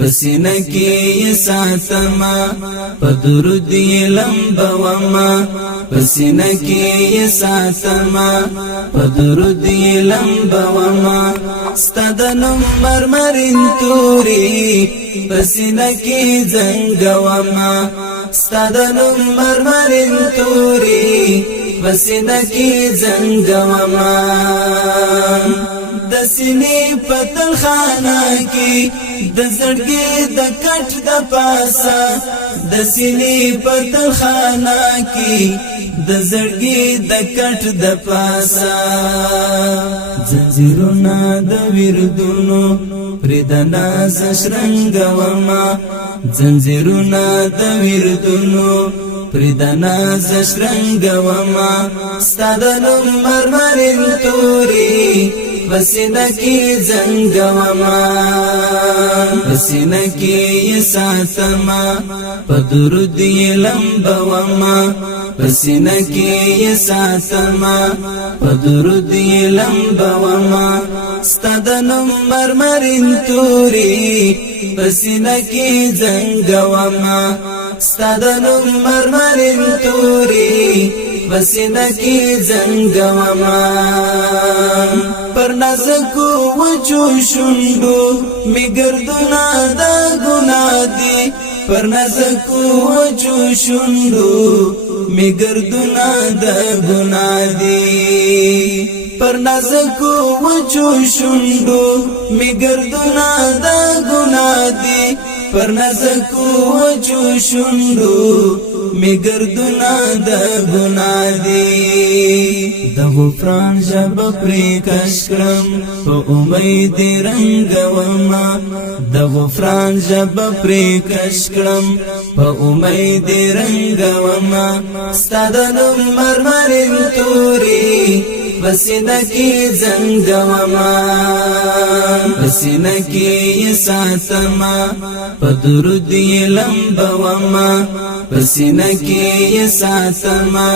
پسینه کی ساتما پدرود لمبوما پسینه کی ساتما پدرود لمبوما ستدنم مرمرین توری پسینه کی زنگوما ستدنم مرمرین توری پسینه کی زنگوما دسینی پتل خانه کی دزړګي د کټ د پاسا دسینی پتل خانه کی دزړګي د کټ د پاسا زنجیرونه د وردونو پردنا زشرنګوما زنجیرونه د وردونو پردنا زشرنګوما ستادنو مرمرین توري پسینه کی زنگوما پسینه کی ساتما پدرود لمبوما پسینه کی ساتما پدرود لمبوما ستدنم مرمرین توری پسینه کی زنگوما ستدنم مرمرین توری پسینه کی زنگوما پر نازکو وجو شندو می گردونا دا گنا دی پر نازکو وجو شندو می گردونا دا گنا دی پر نازکو وجو شندو می گردونا دا گنا دی پر نازکو وجو شندو می گردونا دا گنا دی دا غفران جب پری کشکرم پا امید رنگوما دا غفران جب پری کشکرم پا امید رنگوما ستادنم مرمرین توری پسینه کی زنگوما پسینه کی ساتما پدرود لمبوما پسینه کی ساتما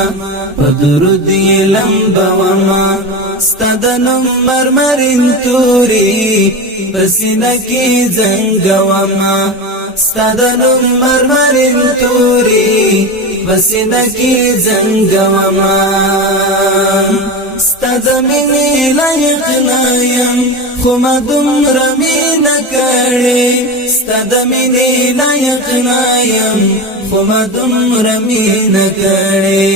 پدرود لمبوما ستدنم مرمرین توری پسینه کی زنگوما ستدنم مرمرین توری پسینه کی زنگوما ستدمینی لایق نایم خمدم رمی نکڑی ستدمینی لایق نایم خمدم رمی نکڑی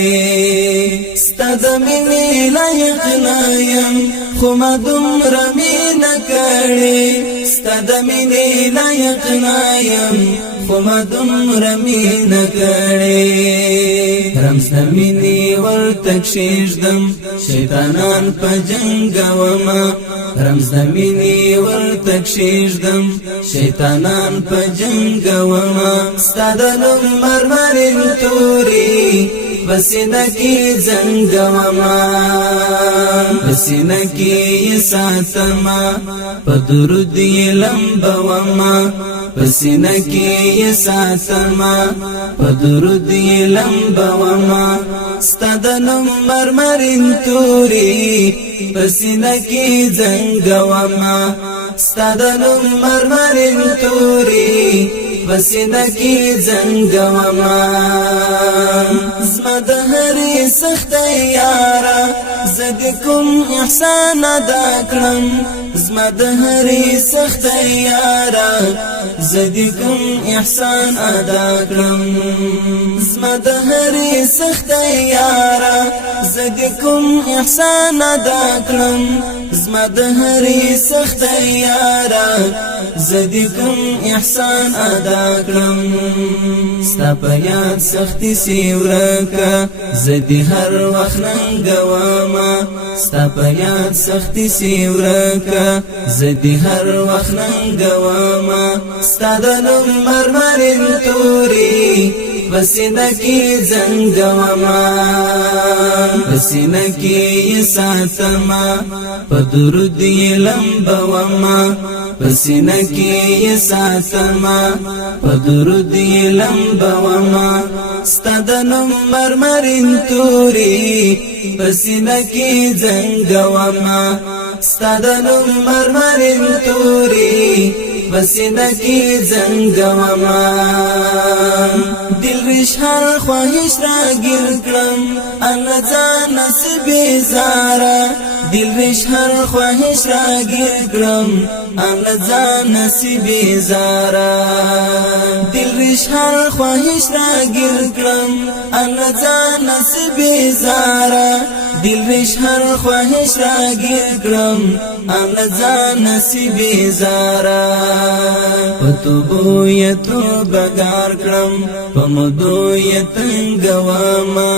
ستدمینی لایق نایم خمدم رمی نکڑی ستدمینی لایق نایم خمدم رمی نکڑی رمز دمینی ورتک شیشدم شیطانان پا جنگوما رمز دمینی ورتک شیشدم شیطانان پا جنگوما ستادنم مرمرین توری پسینه کی زنگوما پسینه کی ساتما پدرود لمبوما پسینه کی ساتما پدرود لمبوما ستدنم مرمرین توری پسینه کی زنگوما ستدنم مرمرین توری پسینه کی زنگوما زما د هرې سختۍ یاره زه د کوم احسان ادا کړم زما د هرې سختۍ یاره زه د کوم احسان ادا کړم زما د هرې سختۍ یاره زه د کوم احسان ادا کړم زما د هرې سختۍ یاره زه د کوم احسان ادا کړم ستا په یاد سختي سي ورکه زه د هر وخت ننګومه ستا په یاد سختي سي ورکه زه د هر وخت ننګومه ستا د نوم مرمرین توري پسینه کی زنګومه پسینه کی ساتمه په درود لمبومه پسینه کی ساتما پدرود لمبوما ستدنم مرمرین توری پسینه کی زنگوما ستدنم مرمرین توری بسینه کی زنګوما دل رشهر خواهش را گیر کړم ان ځان نصیب زارا دل رشهر خواهش را گیر کړم ان ځان نصیب زارا دل رشهر خواهش را گیر کړم ان ځان نصیب زارا دل رشهر خواهش را گیر کړم ان ځان نصیب زارا پتوبو یتو بګار کړم پمدو یتنګواما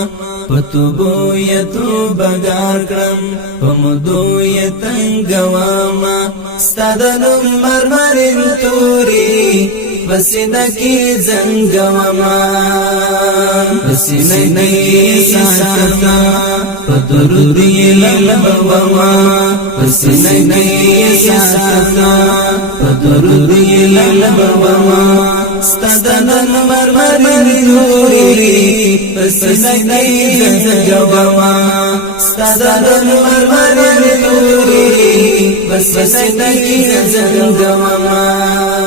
پتوبو یتو بګار کړم پمدو یتنګواما ستادنم مرمرین توري بسینه کی زنګواما بسینه کی ساتما پدرود لمبواما بسینه کی ساتما پدرود لمبواما ستادنم مرمرین توري بسینه کی زنګواما ستادنم مرمرین توري بسینه کی زنګواما